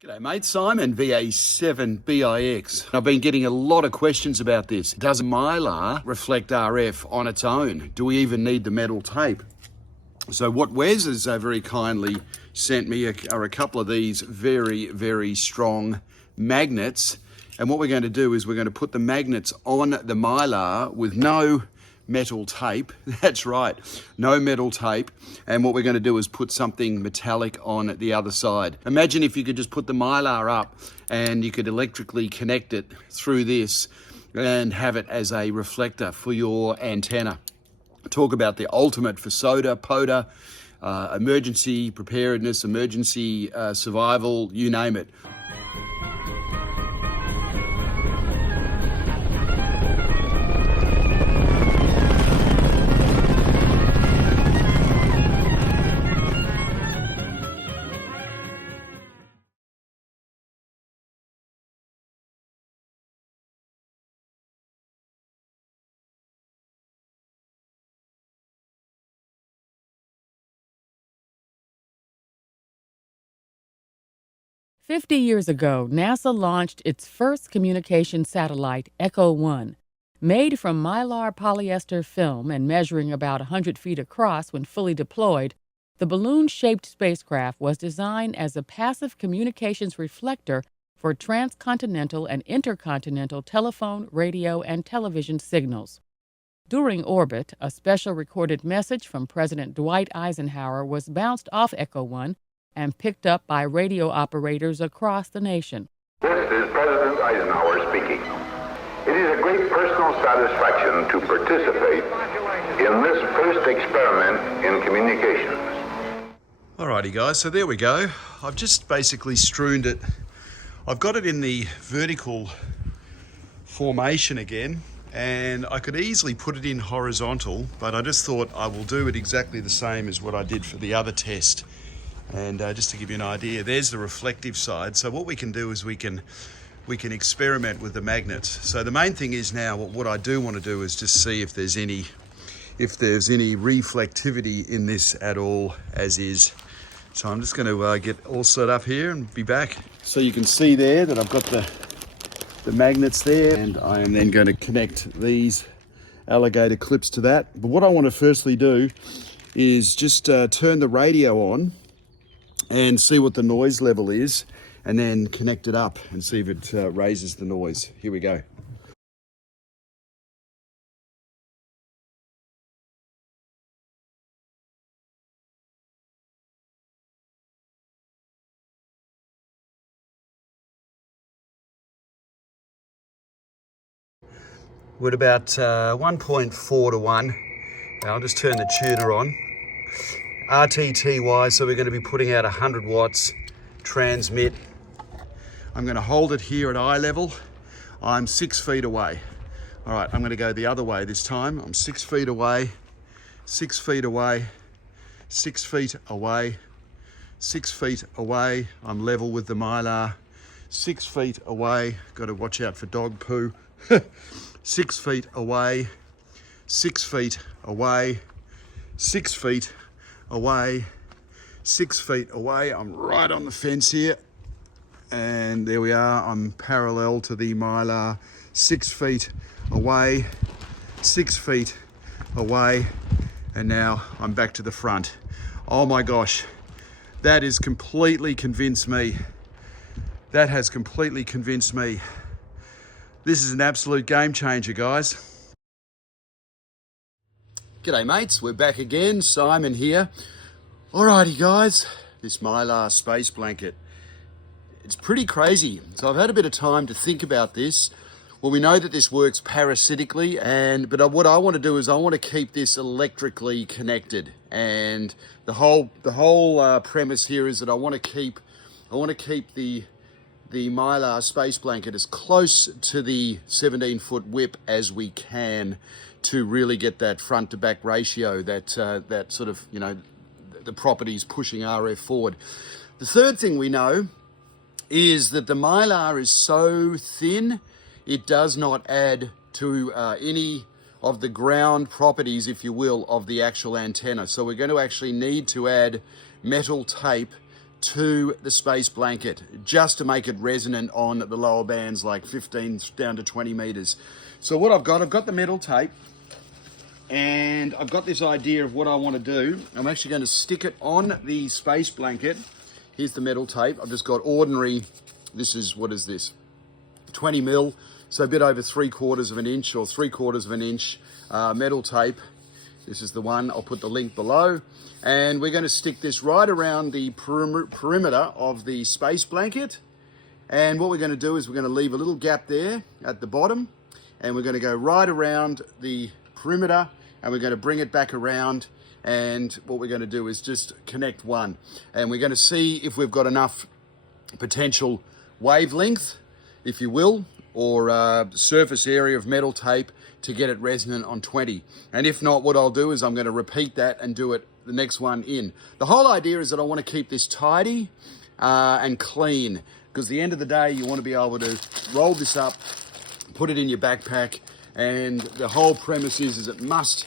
G'day mate, Simon, VA7BIX. I've been getting a lot of questions about this. Does Mylar reflect RF on its own? Do we even need the metal tape? So what Wes has very kindly sent me are a couple of these very strong magnets. And what we're going to do is we're going to put the magnets on the Mylar with no metal tape. That's right, no metal tape. And what we're going to do is put something metallic on the other side. Imagine if you could just put the Mylar up and you could electrically connect it through this and have it as a reflector for your antenna. Talk about the ultimate for SOTA, POTA, emergency preparedness, emergency survival, you name it. 50 years ago, NASA launched its first communication satellite, Echo 1. Made from Mylar polyester film and measuring about 100 feet across when fully deployed, the balloon-shaped spacecraft was designed as a passive communications reflector for transcontinental and intercontinental telephone, radio, and television signals. During orbit, a special recorded message from President Dwight Eisenhower was bounced off Echo 1 and picked up by radio operators across the nation. This is President Eisenhower speaking. It is a great personal satisfaction to participate in this first experiment in communications. Alrighty guys, so there we go. I've just basically strewned it. I've got it in the vertical formation again, and I could easily put it in horizontal, but I just thought I will do it exactly the same as what I did for the other test. And just to give you an idea, there's the reflective side. So what we can do is we can experiment with the magnets. So the main thing is now, what I do want to do is just see if there's any reflectivity in this at all, as is. So I'm just going to get all set up here and be back. So you can see there that I've got the magnets there, and I am then going to connect these alligator clips to that. But what I want to firstly do is just turn the radio on and see what the noise level is, and then connect it up and see if it raises the noise. Here we go. We're at about 1.4 to 1. Now I'll just turn the tuner on. RTT wise, so we're going to be putting out 100 watts, transmit. I'm going to hold it here at eye level. I'm 6 feet away. All right, I'm going to go the other way this time. I'm 6 feet away, 6 feet away, 6 feet away, 6 feet away. I'm level with the Mylar. 6 feet away, got to watch out for dog poo. 6 feet away, 6 feet away, 6 feet away, 6 feet away. I'm right on the fence here, and there we are. I'm parallel to the Mylar. 6 feet away, 6 feet away, and now I'm back to the front. Oh my gosh, that has completely convinced me. That has completely convinced me. This is an absolute game changer, guys. G'day mates, we're back again, Simon here. Alrighty guys, this Mylar space blanket. It's pretty crazy. So I've had a bit of time to think about this. Well, we know that this works parasitically, but what I want to do is I want to keep this electrically connected. And the whole premise here is that I want to keep the Mylar space blanket as close to the 17-foot whip as we can to really get that front to back ratio, that sort of, you know, the properties pushing RF forward. The third thing we know is that the Mylar is so thin, it does not add to any of the ground properties, if you will, of the actual antenna. So we're going to actually need to add metal tape to the space blanket, just to make it resonant on the lower bands, like 15 down to 20 meters. So what I've got the metal tape, and I've got this idea of what I want to do. I'm actually going to stick it on the space blanket. Here's the metal tape. I've just got ordinary, what is this? 20 mil, so a bit over 3/4 of an inch or 3/4 of an inch metal tape. This is the one. I'll put the link below. And we're going to stick this right around the perimeter of the space blanket. And what we're going to do is we're going to leave a little gap there at the bottom. And we're going to go right around the perimeter. And we're going to bring it back around. And what we're going to do is just connect one. And we're going to see if we've got enough potential wavelength, if you will, or surface area of metal tape to get it resonant on 20. And if not, what I'll do is I'm going to repeat that and do it the next one in. The whole idea is that I want to keep this tidy and clean, because at the end of the day, you want to be able to roll this up, put it in your backpack, and the whole premise is it must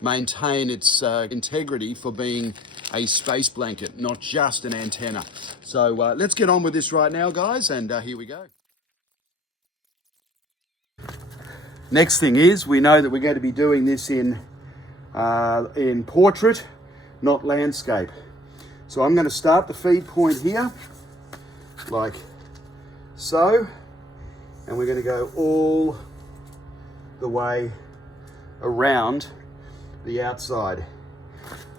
maintain its integrity for being a space blanket, not just an antenna. So let's get on with this right now, guys, and here we go. Next thing is, we know that we're going to be doing this in portrait, not landscape. So I'm going to start the feed point here, like so, and we're going to go all the way around the outside.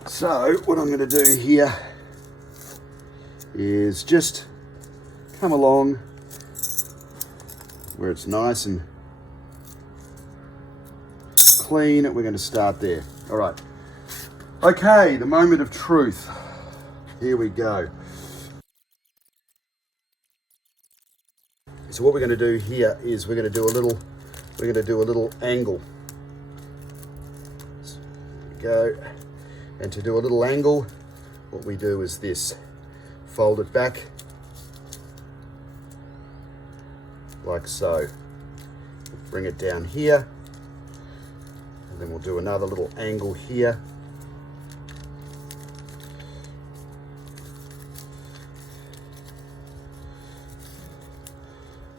So what I'm going to do here is just come along where it's nice and clean. We're going to start there. All right. Okay, the moment of truth. Here we go. So what we're going to do here is we're going to do a little angle. So there we go. And to do a little angle, what we do is this. Fold it back like so. Bring it down here. And then we'll do another little angle here.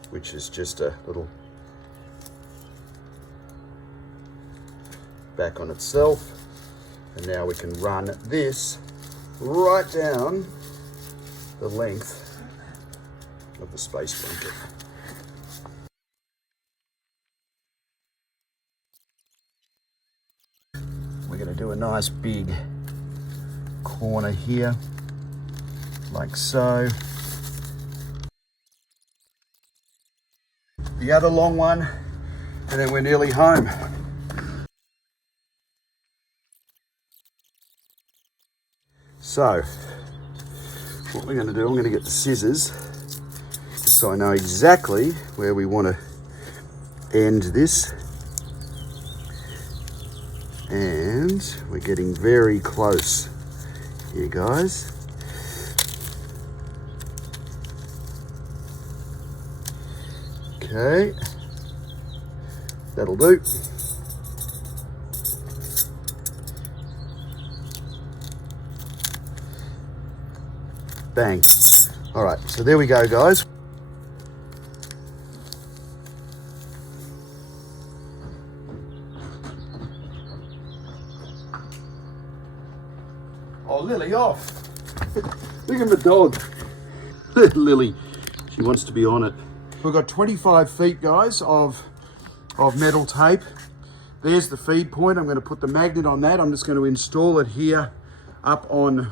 Which is just a little back on itself. And now we can run this right down the length of the space blanket. We're going to do a nice big corner here, like so. The other long one, and then we're nearly home. So, what we're going to do, I'm going to get the scissors, just so I know exactly where we want to end this. And we're getting very close here, guys. Okay, that'll do. Bang. All right, so there we go, guys. Oh, Lily, off. Look at the dog. Lily, she wants to be on it. We've got 25 feet, guys, of metal tape. There's the feed point. I'm going to put the magnet on that. I'm just going to install it here up on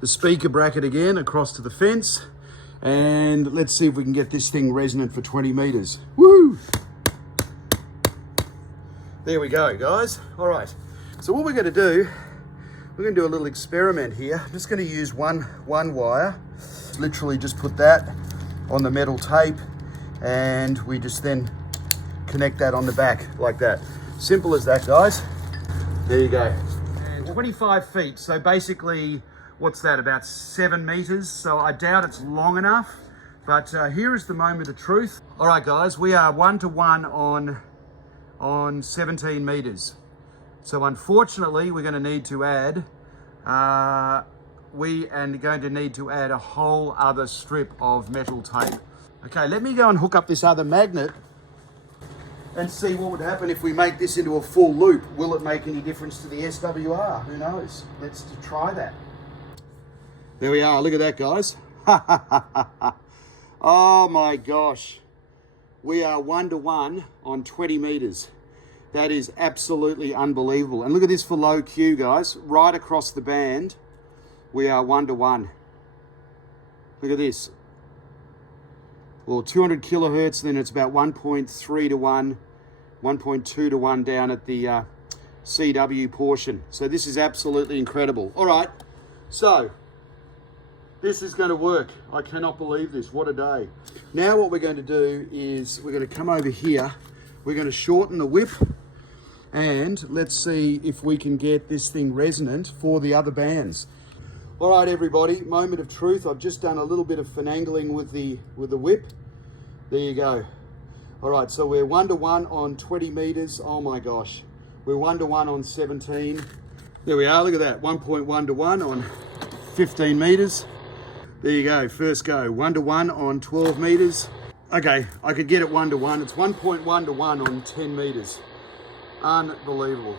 the speaker bracket again, across to the fence. And let's see if we can get this thing resonant for 20 meters. Woo! There we go, guys. All right. So what we're going to do, we're going to do a little experiment here. I'm just going to use one wire. Literally just put that on the metal tape, and we just then connect that on the back like that. Simple as that, guys. There you go. And 25 feet, so basically, what's that, about 7 meters? So I doubt it's long enough, but here is the moment of truth. All right, guys, we are 1-to-1 on 17 meters. So unfortunately, we're going to need to add we are going to need to add a whole other strip of metal tape. Okay, let me go and hook up this other magnet and see what would happen if we make this into a full loop. Will it make any difference to the SWR? Who knows? Let's try that. There we are, look at that, guys. Oh my gosh. We are 1-to-1 on 20 meters. That is absolutely unbelievable. And look at this for low Q, guys. Right across the band, we are 1-to-1. Look at this. Well, 200 kilohertz, then it's about 1.3 to 1, 1.2 to 1 down at the CW portion. So this is absolutely incredible. All right, so this is going to work. I cannot believe this. What a day. Now what we're going to do is we're going to come over here. We're going to shorten the whip, and let's see if we can get this thing resonant for the other bands. All right, everybody, moment of truth. I've just done a little bit of finagling with the whip. There you go. All right, so we're 1-to-1 on 20 meters. Oh my gosh. We're 1-to-1 on 17. There we are, look at that. 1.1 to 1 on 15 meters. There you go, first go. 1-to-1 on 12 meters. Okay, I could get it 1-to-1. It's 1.1 to 1 on 10 meters. Unbelievable.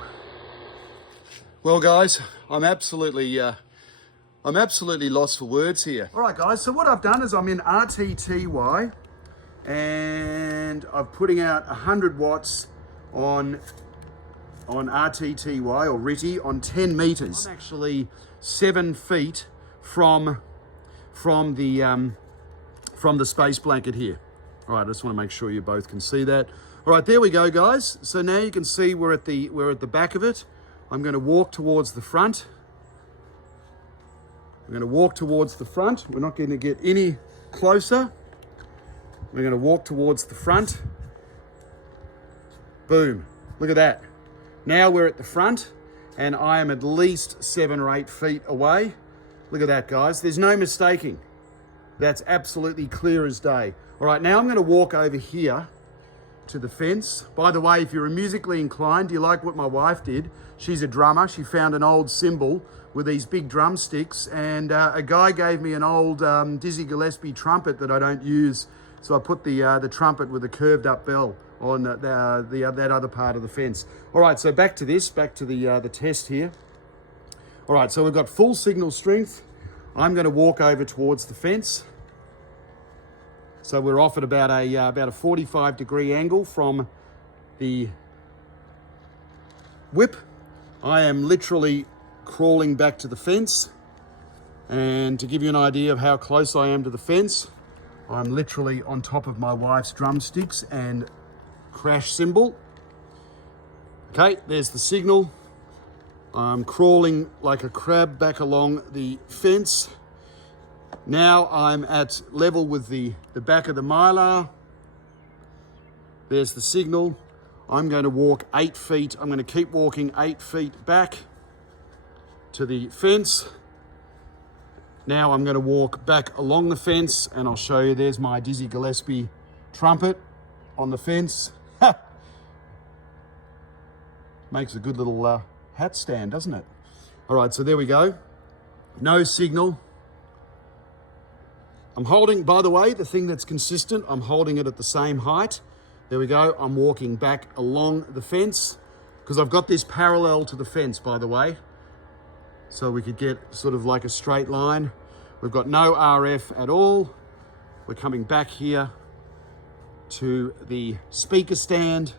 Well, guys, I'm absolutely lost for words here. All right, guys, so what I've done is I'm in RTTY, and I'm putting out 100 watts on RTTY or RITI on 10 meters. I'm actually 7 feet from the space blanket here. All right, I just want to make sure you both can see that. All right, there we go, guys. So now you can see we're at the back of it. I'm going to walk towards the front. We're going to walk towards the front. We're not going to get any closer. We're going to walk towards the front. Boom. Look at that. Now we're at the front, and I am at least 7 or 8 feet away. Look at that, guys. There's no mistaking. That's absolutely clear as day. All right, now I'm going to walk over here to the fence. By the way, if you're musically inclined, you like what my wife did? She's a drummer. She found an old cymbal with these big drumsticks, and a guy gave me an old Dizzy Gillespie trumpet that I don't use. So I put the trumpet with a curved up bell on that other part of the fence. All right, so back to the test here. All right, so we've got full signal strength. I'm going to walk over towards the fence. So we're off at about a 45-degree angle from the whip. I am literally crawling back to the fence. And to give you an idea of how close I am to the fence, I'm literally on top of my wife's drumsticks and crash cymbal. Okay, there's the signal. I'm crawling like a crab back along the fence. Now I'm at level with the back of the Mylar. There's the signal. I'm going to walk 8 feet. I'm going to keep walking 8 feet back to the fence. Now I'm going to walk back along the fence, and I'll show you. There's my Dizzy Gillespie trumpet on the fence. Makes a good little hat stand, doesn't it? All right, so there we go. No signal. I'm holding, by the way, the thing that's consistent, I'm holding it at the same height. There we go. I'm walking back along the fence because I've got this parallel to the fence, by the way. So we could get sort of like a straight line. We've got no RF at all. We're coming back here to the speaker stand.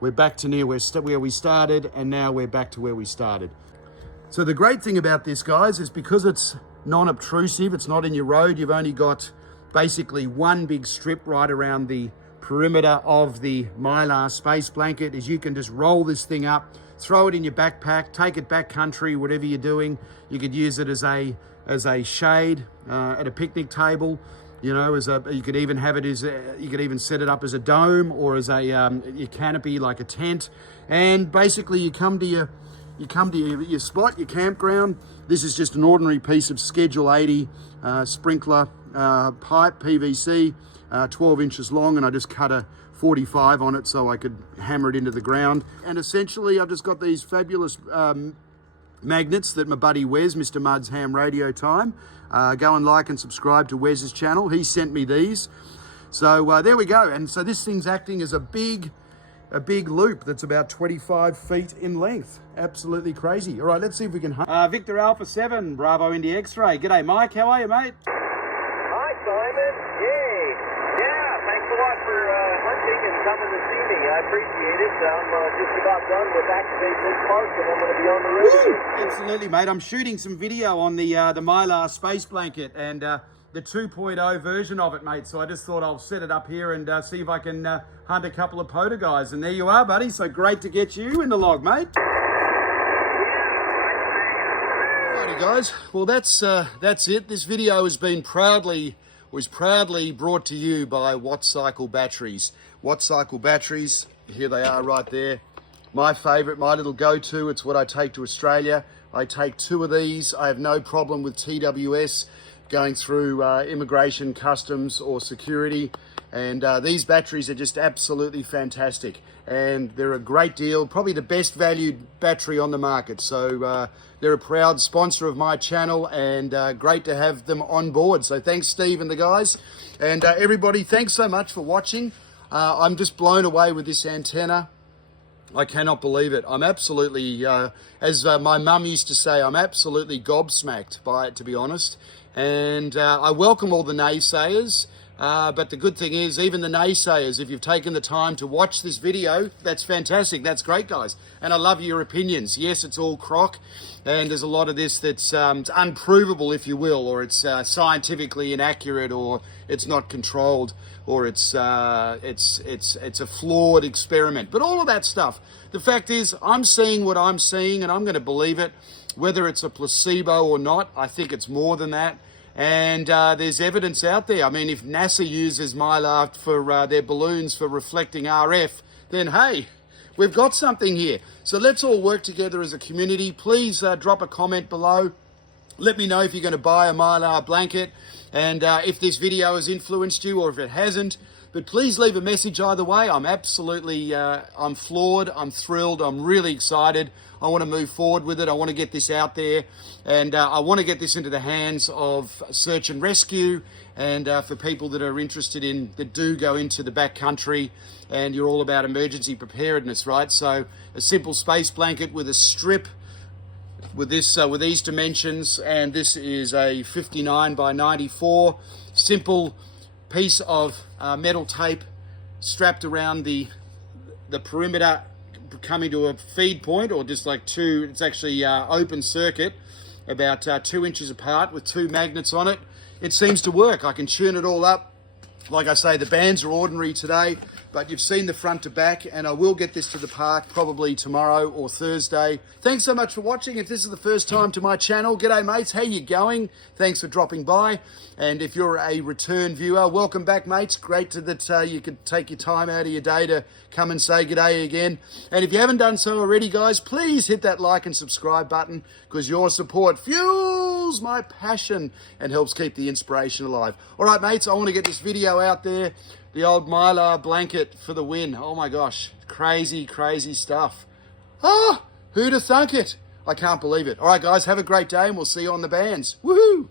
We're back to near where we started, and now we're back to where we started. So the great thing about this, guys, is because it's non-obtrusive, it's not in your road, you've only got basically one big strip right around the perimeter of the Mylar space blanket, is you can just roll this thing up, throw it in your backpack, take it back country, whatever you're doing. You could use it as a shade at a picnic table. You know, you could even have it as you could even set it up as a dome or as a your canopy, like a tent. And basically, you come to your spot, your campground. This is just an ordinary piece of Schedule 80 sprinkler pipe, PVC, 12 inches long, and I just cut a 45 on it so I could hammer it into the ground. And essentially, I've just got these fabulous magnets that my buddy Wes, Mr. Mud's Ham Radio Time. Go and like and subscribe to Wes's channel. He sent me these. So there we go. And so this thing's acting as a big loop that's about 25 feet in length. Absolutely crazy. All right, let's see if we can hunt. Victor Alpha 7, Bravo India X-Ray. G'day, Mike. How are you, mate? Hi, Simon. Yay. Yeah, thanks a lot for hunting and coming to see me. I appreciate it. I'm just about done with activating this park, and I'm going to be on the road again. Absolutely, mate. I'm shooting some video on the Mylar space blanket and the 2.0 version of it, mate. So I just thought I'll set it up here and see if I can hunt a couple of POTA guys. And there you are, buddy. So great to get you in the log, mate. Alrighty, guys. Well, that's it. This video has been proudly brought to you by Watt Cycle batteries. Watt Cycle batteries. Here they are, right there. My favourite, my little go-to. It's what I take to Australia. I take 2 of these. I have no problem with TWS going through immigration, customs or security, and these batteries are just absolutely fantastic, and they're a great deal, probably the best valued battery on the market. So they're a proud sponsor of my channel, and great to have them on board. So thanks, Steve and the guys, and everybody, thanks so much for watching. I'm just blown away with this antenna. I cannot believe it. I'm absolutely, as my mum used to say, I'm absolutely gobsmacked by it, to be honest. And I welcome all the naysayers, but the good thing is, even the naysayers, if you've taken the time to watch this video, that's fantastic. That's great, guys. And I love your opinions. Yes, it's all crock, and there's a lot of this that's unprovable, if you will, or it's scientifically inaccurate, or it's not controlled, or it's a flawed experiment. But all of that stuff, the fact is, I'm seeing what I'm seeing, and I'm going to believe it. Whether it's a placebo or not, I think it's more than that. And there's evidence out there. I mean, if NASA uses Mylar for their balloons for reflecting RF, then hey, we've got something here. So let's all work together as a community. Please drop a comment below. Let me know if you're going to buy a Mylar blanket, and if this video has influenced you or if it hasn't. But please leave a message either way. I'm absolutely, I'm floored, I'm thrilled, I'm really excited. I want to move forward with it. I want to get this out there, and I want to get this into the hands of search and rescue, and for people that are interested in, that do go into the back country, and you're all about emergency preparedness, right? So a simple space blanket with a strip with this, with these dimensions, and this is a 59 by 94, simple piece of metal tape strapped around the perimeter, coming to a feed point, or just like it's actually open circuit, about 2 inches apart with 2 magnets on it. It seems to work. I can tune it all up. Like I say, the bands are ordinary today, but you've seen the front to back, and I will get this to the park probably tomorrow or Thursday. Thanks so much for watching. If this is the first time to my channel, g'day mates, how you going? Thanks for dropping by. And if you're a return viewer, welcome back, mates. Great that you could take your time out of your day to come and say g'day again. And if you haven't done so already, guys, please hit that like and subscribe button, because your support fuels my passion and helps keep the inspiration alive. All right, mates, I want to get this video out there. The old Mylar blanket for the win. Oh my gosh, crazy, crazy stuff. Ah, who'd have thunk it? I can't believe it. All right, guys, have a great day, and we'll see you on the bands. Woohoo!